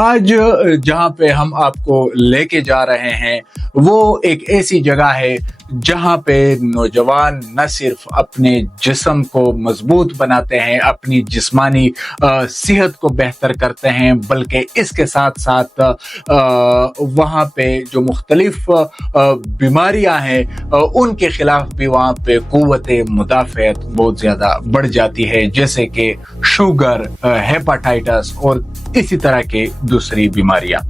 آج جہاں پہ ہم آپ کو لے کے جا رہے ہیں وہ ایک ایسی جگہ ہے جہاں پہ نوجوان نہ صرف اپنے جسم کو مضبوط بناتے ہیں، اپنی جسمانی صحت کو بہتر کرتے ہیں، بلکہ اس کے ساتھ ساتھ وہاں پہ جو مختلف بیماریاں ہیں ان کے خلاف بھی وہاں پہ قوت مدافعت بہت زیادہ بڑھ جاتی ہے، جیسے کہ شوگر، ہیپاٹائٹس اور اسی طرح کے دوسری بیماریاں۔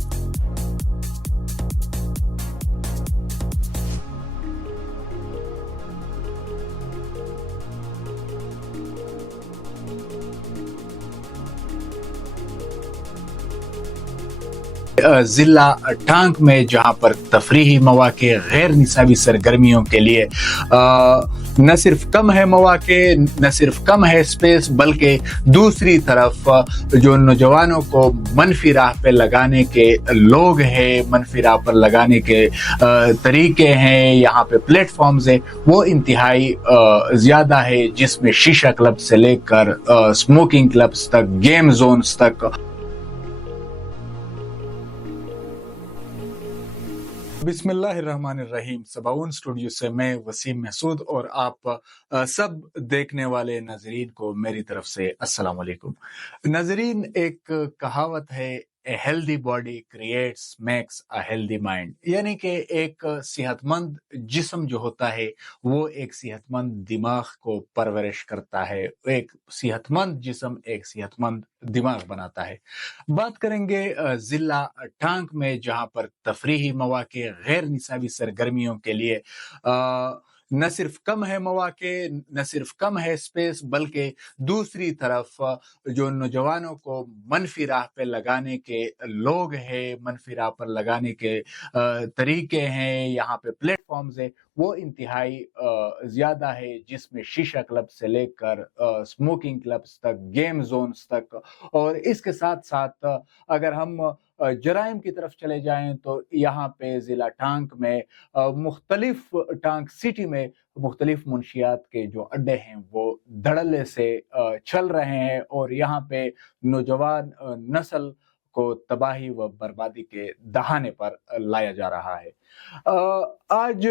ضلع ٹانک میں جہاں پر تفریحی مواقع، غیر نصابی سرگرمیوں کے لیے نہ صرف کم ہے مواقع، نہ صرف کم ہے اسپیس، بلکہ دوسری طرف جو نوجوانوں کو منفی راہ پہ لگانے کے لوگ ہیں، منفی راہ پر لگانے کے طریقے ہیں، یہاں پہ پلیٹ فارمز ہیں، وہ انتہائی زیادہ ہے، جس میں شیشہ کلب سے لے کر اسموکنگ کلبز تک، گیم زونز تک۔ بسم اللہ الرحمن الرحیم۔ سباون اسٹوڈیو سے میں وسیم محسود اور آپ سب دیکھنے والے ناظرین کو میری طرف سے السلام علیکم۔ ناظرین، ایک کہاوت ہے A healthy body creates makes a healthy mind، یعنی کہ ایک صحت مند جسم جو ہوتا ہے وہ ایک صحت مند دماغ کو پرورش کرتا ہے، ایک صحت مند جسم ایک صحت مند دماغ بناتا ہے۔ بات کریں گے ضلع ٹانک میں جہاں پر تفریحی مواقع، غیر نصابی سرگرمیوں کے لیے نہ صرف کم ہے مواقع، نہ صرف کم ہے اسپیس، بلکہ دوسری طرف جو نوجوانوں کو منفی راہ پہ لگانے کے لوگ ہیں، منفی راہ پر لگانے کے طریقے ہیں، یہاں پہ پلیٹ فارمز ہیں، وہ انتہائی زیادہ ہے، جس میں شیشہ کلب سے لے کر اسموکنگ کلبز تک، گیم زونز تک، اور اس کے ساتھ ساتھ اگر ہم جرائم کی طرف چلے جائیں تو یہاں پہ ضلع ٹانک میں مختلف ٹانک سٹی میں مختلف منشیات کے جو اڈے ہیں وہ دھڑلے سے چل رہے ہیں، اور یہاں پہ نوجوان نسل کو تباہی و بربادی کے دہانے پر لایا جا رہا ہے۔ آج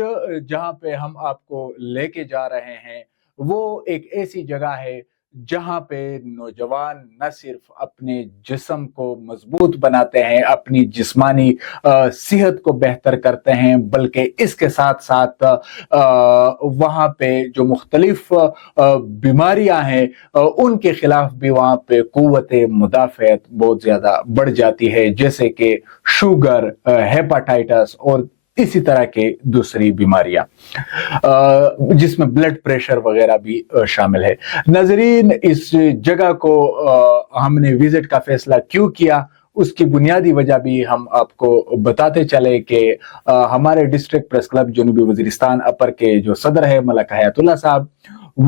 جہاں پہ ہم آپ کو لے کے جا رہے ہیں وہ ایک ایسی جگہ ہے جہاں پہ نوجوان نہ صرف اپنے جسم کو مضبوط بناتے ہیں، اپنی جسمانی صحت کو بہتر کرتے ہیں، بلکہ اس کے ساتھ ساتھ وہاں پہ جو مختلف بیماریاں ہیں ان کے خلاف بھی وہاں پہ قوت مدافعت بہت زیادہ بڑھ جاتی ہے، جیسے کہ شوگر، ہیپاٹائٹس اور اسی طرح کے دوسری بیماریاں، جس میں بلڈ پریشر وغیرہ بھی شامل ہے۔ ناظرین، اس جگہ کو ہم نے وزٹ کا فیصلہ کیوں کیا، اس کی بنیادی وجہ بھی ہم آپ کو بتاتے چلے کہ ہمارے ڈسٹرکٹ پریس کلب جنوبی وزیرستان اپر کے جو صدر ہے ملک حیات اللہ صاحب،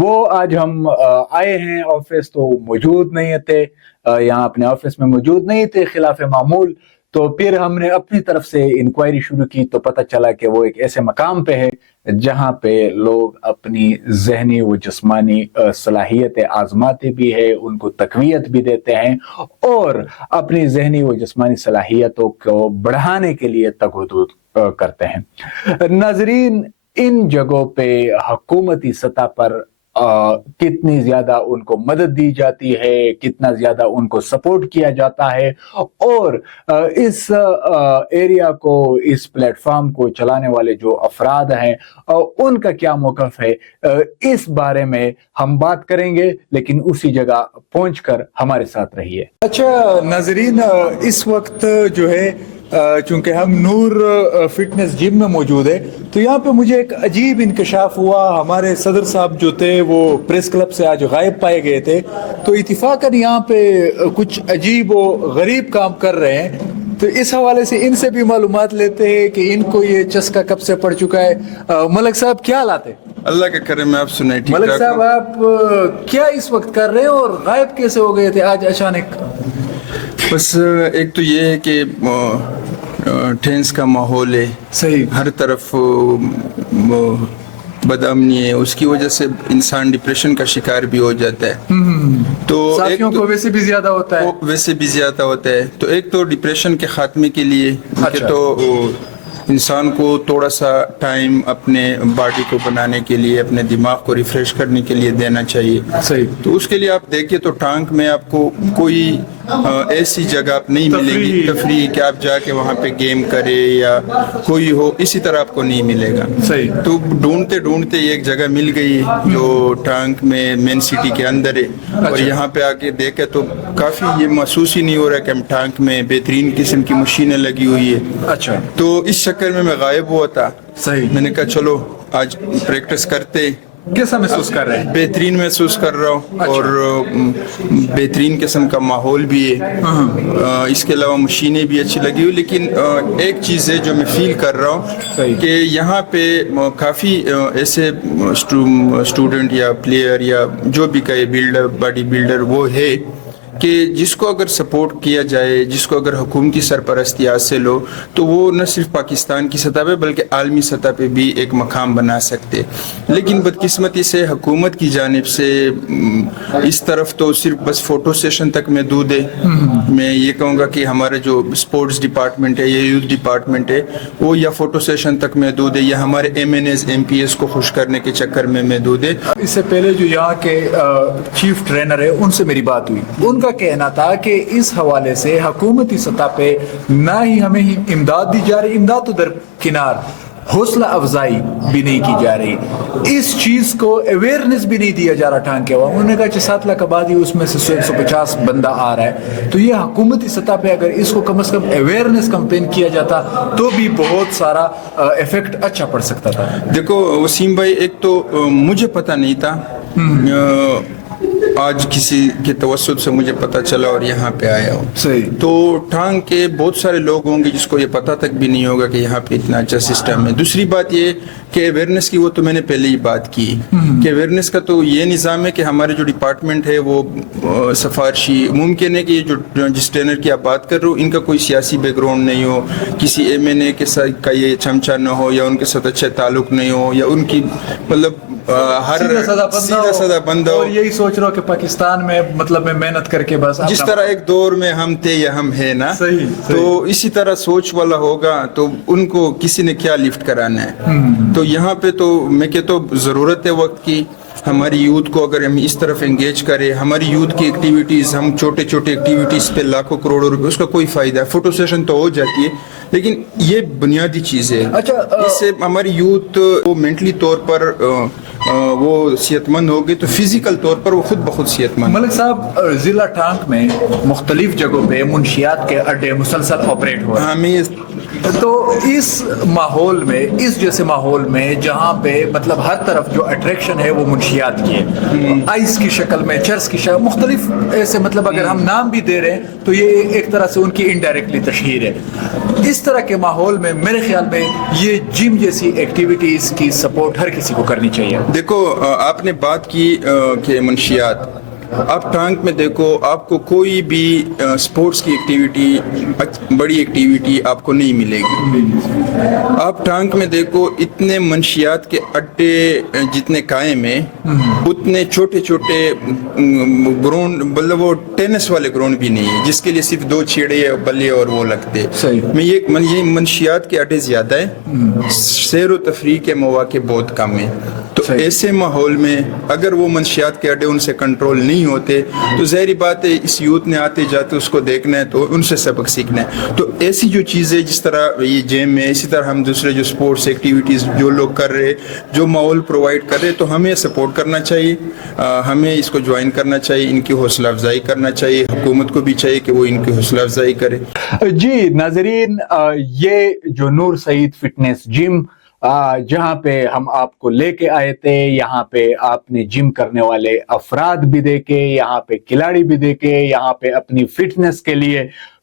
وہ آج ہم آئے ہیں آفس تو موجود نہیں تھے، یہاں اپنے آفس میں موجود نہیں تھے خلاف معمول، تو پھر ہم نے اپنی طرف سے انکوائری شروع کی تو پتہ چلا کہ وہ ایک ایسے مقام پہ ہے جہاں پہ لوگ اپنی ذہنی و جسمانی صلاحیتیں آزماتے بھی ہیں، ان کو تقویت بھی دیتے ہیں، اور اپنی ذہنی و جسمانی صلاحیتوں کو بڑھانے کے لیے تگ و دو کرتے ہیں۔ ناظرین، ان جگہوں پہ حکومتی سطح پر کتنی زیادہ ان کو مدد دی جاتی ہے، کتنا زیادہ ان کو سپورٹ کیا جاتا ہے، اور اس ایریا کو، اس پلیٹ فارم کو چلانے والے جو افراد ہیں ان کا کیا موقف ہے، اس بارے میں ہم بات کریں گے، لیکن اسی جگہ پہنچ کر ہمارے ساتھ رہیے۔ اچھا ناظرین، اس وقت جو ہے چونکہ ہم نور فٹنس جم میں موجود ہے تو یہاں پہ مجھے ایک عجیب انکشاف ہوا۔ ہمارے صدر صاحب جو تھے وہ پریس کلب سے آج غائب پائے گئے تھے، تو اتفاقاً یہاں پہ کچھ عجیب و غریب کام کر رہے ہیں، تو اس حوالے سے ان سے بھی معلومات لیتے ہیں کہ ان کو یہ چسکا کب سے پڑ چکا ہے۔ ملک صاحب، کیا حالات ہے؟ اللہ کا کرم ہے، آپ سنیں ٹھیک ٹھاک؟ ملک صاحب، آپ کیا اس وقت کر رہے ہیں اور غائب کیسے ہو گئے تھے آج اچانک؟ بس ایک تو یہ ہے کہ ٹینس کا ماحول ہے، صحیح، ہر طرف بدامنی ہے, اس کی وجہ سے انسان ڈپریشن کا شکار بھی ہو جاتا ہے. تو ساتھیوں کو ویسے بھی زیادہ ہوتا ہے. ویسے بھی زیادہ ہوتا ہے. تو ایک تو ڈپریشن کے خاتمے کے لیے کہ تو انسان کو تھوڑا سا ٹائم اپنے باڈی کو بنانے کے لیے, اپنے دماغ کو ریفریش کرنے کے لیے دینا چاہیے. صحیح. تو اس کے لیے آپ دیکھیں تو ٹانک میں آپ کو کوئی ایسی جگہ آپ نہیں ملے گی تفریح کہ آپ جا کے وہاں پہ گیم کرے یا کوئی ہو, اسی طرح آپ کو نہیں ملے گا. صحیح. تو ڈھونڈتے ڈھونڈتے ایک جگہ مل گئی جو ٹانک میں مین سٹی کے اندر ہے, اور یہاں پہ آ کے دیکھے تو کافی یہ محسوس ہی نہیں ہو رہا کہ ہم ٹانک میں بہترین قسم کی مشینیں لگی ہوئی ہے. اچھا. تو اس چکر میں غائب ہوا تھا. صحیح. میں نے کہا چلو آج پریکٹس کرتے. کیسا محسوس کر رہے ہیں؟ بہترین محسوس کر رہا ہوں, اور بہترین قسم کا ماحول بھی ہے. اس کے علاوہ مشینیں بھی اچھی لگی ہوئی. لیکن ایک چیز ہے جو میں فیل کر رہا ہوں کہ یہاں پہ کافی ایسے اسٹوڈنٹ یا پلیئر یا جو بھی کہے بلڈر باڈی بلڈر وہ ہے کہ جس کو اگر سپورٹ کیا جائے, جس کو اگر حکومتی سرپرستی حاصل ہو, تو وہ نہ صرف پاکستان کی سطح پہ بلکہ عالمی سطح پہ بھی ایک مقام بنا سکتے. لیکن بدقسمتی سے حکومت کی جانب سے اس طرف تو صرف بس فوٹو سیشن تک محدود ہے. میں یہ کہوں گا کہ ہمارا جو اسپورٹس ڈپارٹمنٹ ہے یا یوتھ ڈپارٹمنٹ ہے وہ یا فوٹو سیشن تک محدود ہے یا ہمارے MNAs MPs کو خوش کرنے کے چکر میں محدود ہے. اس سے پہلے جو یہاں کے چیف ٹرینر ہے ان سے میری بات ہوئی, ان کا کہنا تھا کہ اس حوالے سے حکومتی سطح پہ نہ ہی ہمیں امداد دی جا رہی, امداد تو درکنار, حوصلہ افزائی بھی نہیں کی جا رہی, اس چیز کو اویئرنیس بھی نہیں دیا جا رہا ٹانک کے. انہوں نے کہا کہ 7 لاکھ آبادی اس میں سے 150 بندہ آ رہا ہے, تو یہ حکومتی سطح پہ اگر اس کو کم از کم اویئرنیس کمپین کیا جاتا تو بھی بہت سارا ایفیکٹ اچھا پڑ سکتا تھا. دیکھو وسیم بھائی, ایک تو مجھے پتہ نہیں تھا, آج کسی کے توسط سے مجھے پتہ چلا اور یہاں پہ آیا ہوں. صحیح. تو ٹانک کے بہت سارے لوگ ہوں گے جس کو یہ پتہ تک بھی نہیں ہوگا کہ یہاں پہ اتنا اچھا سسٹم ہے. دوسری بات یہ کہ اویئرنیس کی, وہ تو میں نے پہلے ہی بات کی کہ اویئرنیس کا تو یہ نظام ہے کہ ہمارے جو ڈپارٹمنٹ ہے وہ سفارشی, ممکن ہے کہ یہ جو جس ٹرینر کی آپ بات کر رہے ہو ان کا کوئی سیاسی بیک گراؤنڈ نہیں ہو, کسی MNA کے ساتھ کا یہ چمچا نہ ہو, یا ان کے ساتھ اچھے تعلق نہیں ہو, یا ان کی مطلب ہر سیدھا سادہ بندہ ہو, اور یہی سوچ رہا ہو کہ پاکستان میں مطلب میں محنت کر کے بس جس طرح ایک دور میں ہم تھے یا ہم ہیں نا. صحیح. تو اسی طرح سوچ والا ہوگا تو ان کو کسی نے کیا لفٹ کرانا ہے. تو یہاں پہ تو میں کہتا ہوں ضرورت ہے وقت کی. ہماری یوتھ کو اگر ہم اس طرف انگیج کریں, ہماری یوتھ کی ایکٹیویٹیز, ہم چھوٹے چھوٹے ایکٹیویٹیز پہ لاکھوں کروڑوں روپے, اس کا کوئی فائدہ ہے. فوٹو سیشن تو ہو جاتی ہے لیکن یہ بنیادی چیز ہے. اچھا, اس سے ہماری یوتھ وہ مینٹلی طور پر وہ صحت مند ہوگی تو فزیکل طور پر وہ خود بخود صحت مند. ملک صاحب, ضلع ٹانک میں مختلف جگہوں پہ منشیات کے اڈے مسلسل آپریٹ ہو رہے ہیں. تو اس ماحول میں, اس جیسے ماحول میں جہاں پہ مطلب ہر طرف جو اٹریکشن ہے وہ منشیات کی ہے, آئس کی شکل میں, چرس کی شکل, مختلف ایسے مطلب اگر ہم نام بھی دے رہے ہیں تو یہ ایک طرح سے ان کی انڈائریکٹلی تشہیر ہے. اس طرح کے ماحول میں میرے خیال میں یہ جم جیسی ایکٹیویٹیز کی سپورٹ ہر کسی کو کرنی چاہیے. دیکھو آپ نے بات کی کہ منشیات, آپ ٹانک میں دیکھو آپ کو کوئی بھی سپورٹس کی ایکٹیویٹی, بڑی ایکٹیویٹی آپ کو نہیں ملے گی. آپ ٹانک میں دیکھو اتنے منشیات کے اڈے جتنے قائم ہیں, اتنے چھوٹے چھوٹے گراؤنڈ, مطلب وہ ٹینس والے گراؤنڈ بھی نہیں ہے جس کے لیے صرف 2 چھیڑے بلے اور وہ لگتے. میں یہ منشیات کے اڈے زیادہ ہیں, سیر و تفریح کے مواقع بہت کم ہیں. تو ایسے ماحول میں اگر وہ منشیات کے اڈے ان سے کنٹرول نہیں ہوتے تو ظاہری بات ہے اس یوتھ نے آتے جاتے اس کو دیکھنا ہے تو ان سے سبق سیکھنا ہے. تو ایسی جو چیزیں جس طرح یہ جیم میں, اسی طرح ہم دوسرے جو سپورٹس ایکٹیویٹیز جو لوگ کر رہے, جو ماحول پرووائڈ کر رہے, تو ہمیں سپورٹ کرنا چاہیے, ہمیں اس کو جوائن کرنا چاہیے, ان کی حوصلہ افزائی کرنا چاہیے, حکومت کو بھی چاہیے کہ وہ ان کی حوصلہ افزائی کرے. جی ناظرین, یہ جو نور سعید فٹنس جم جہاں پہ ہم آپ کو لے کے آئے تھے, یہاں پہ آپ نے جم کرنے والے افراد بھی دیکھے, یہاں پہ کھلاڑی بھی دیکھے, یہاں پہ اپنی فٹنس کے لیے